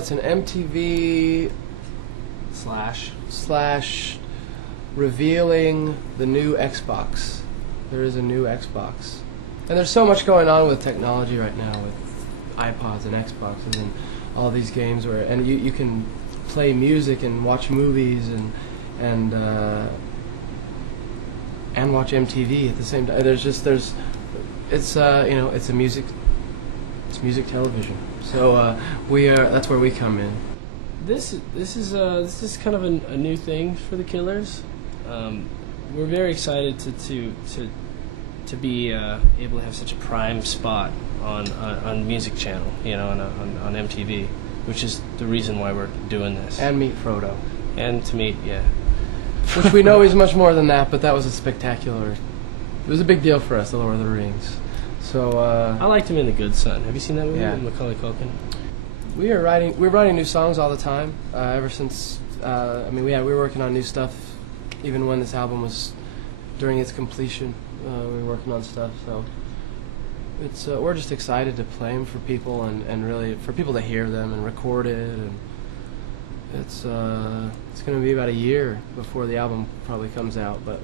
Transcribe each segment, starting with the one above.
it's an MTV slash revealing the new Xbox. There is a new Xbox. And there's so much going on with technology right now with iPods and Xboxes and all these games where you can play music and watch movies and watch MTV at the same time. It's music television. So that's where we come in. This is kind of a new thing for the Killers. We're very excited to be able to have such a prime spot on Music Channel, on MTV, which is the reason why we're doing this. And meet Frodo. And to meet, yeah. Which we know he's much more than that, but that was a spectacular. It was a big deal for us, The Lord of the Rings. So I liked him in The Good Son. Have you seen that movie Yeah. with Macaulay Culkin? We're writing new songs all the time. Ever since we were working on new stuff, even when this album was during its completion. We were working on stuff, so it's we're just excited to play them for people and really for people to hear them and record it. And it's going to be about a year before the album probably comes out, but.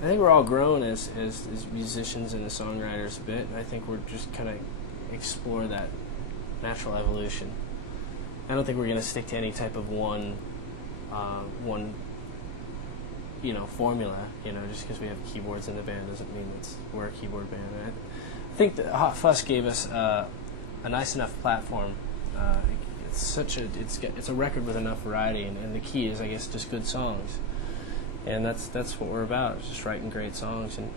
I think we're all grown as musicians and as songwriters a bit. I think we're just kind of explore that natural evolution. I don't think we're going to stick to any type of one formula. Just because we have keyboards in the band doesn't mean we're a keyboard band. I think that Hot Fuss gave us a nice enough platform. It's a record with enough variety, and the key is, I guess, just good songs. And that's what we're about, just writing great songs and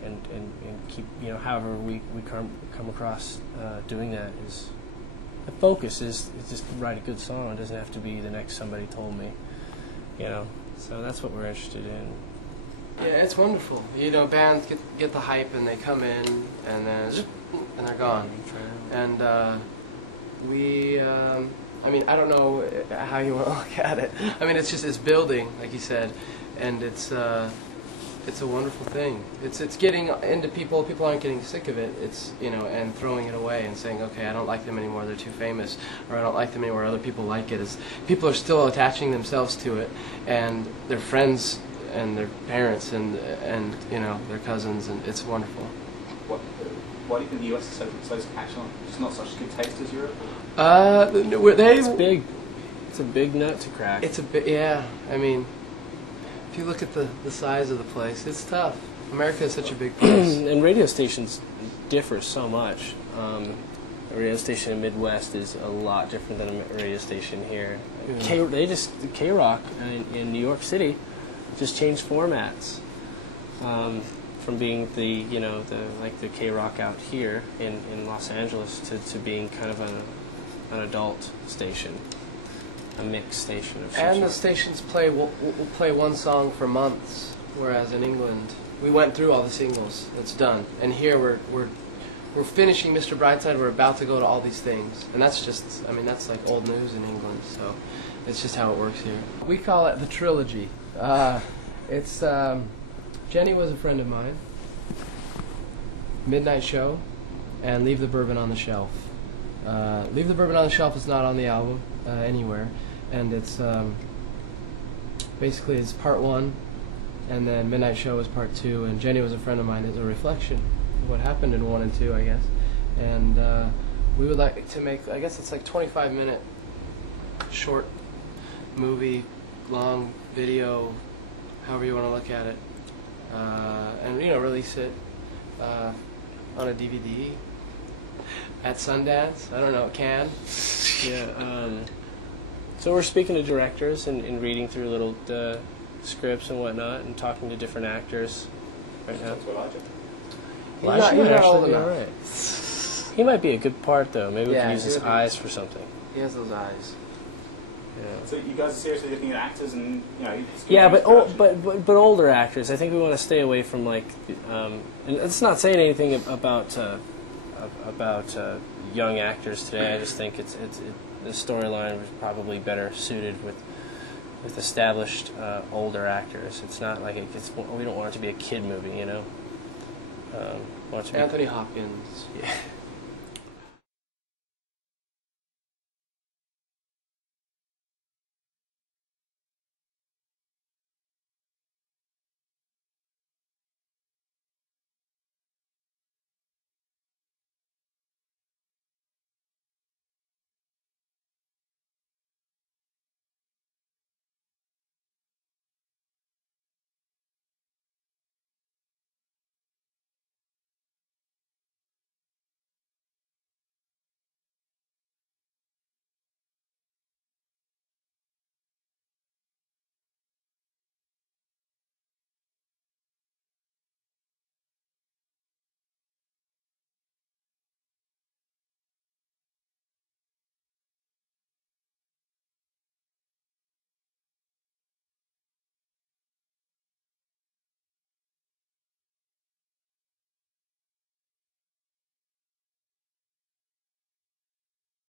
keep, however we come across doing that is, the focus is just write a good song. It doesn't have to be the next Somebody Told Me, so that's what we're interested in. Yeah, it's wonderful. Bands get the hype and they come in and then and they're gone. And I don't know how you want to look at it. It's building, like you said. And it's a wonderful thing. It's getting into people. People aren't getting sick of it. It's and throwing it away and saying, okay, I don't like them anymore. They're too famous, or I don't like them anymore. Other people like it. People are still attaching themselves to it, and their friends and their parents and their cousins, and it's wonderful. Why do you think the US is so catch on? It's not such good taste as Europe. It's big. It's a big nut to crack. It's a bit, yeah. If you look at the size of the place, it's tough. America is such a big place. And radio stations differ so much. A radio station in the Midwest is a lot different than a radio station here. Yeah. K-Rock in New York City just changed formats from being the K-Rock out here in Los Angeles to being kind of an adult station. A mixed station of and the stations will play one song for months, whereas in England we went through all the singles. It's done, and here we're finishing Mr. Brightside. We're about to go to all these things, and that's just that's like old news in England. So it's just how it works here. We call it the trilogy. It's Jenny Was a Friend of Mine, Midnight Show, and Leave the Bourbon on the Shelf. Leave the Bourbon on the Shelf is not on the album anywhere, and it's basically it's part one, and then Midnight Show is part two, and Jenny Was a Friend of Mine is a reflection of what happened in 1 and 2, I guess. And we would like to make, I guess it's like 25-minute short movie, long video, however you want to look at it, and release it on a DVD. At Sundance, I don't know, Cannes. Yeah. So we're speaking to directors and reading through little scripts and whatnot, and talking to different actors right now. Elijah might actually be all right. He might be a good part, though. Maybe we can use his eyes for something. He has those eyes. Yeah. So you guys are seriously looking at actors, and yeah, but older actors. I think we want to stay away from and it's not saying anything about young actors today. I just think the storyline was probably better suited with established older actors. It's not like we don't want it to be a kid movie, Want it to Anthony Hopkins. Yeah.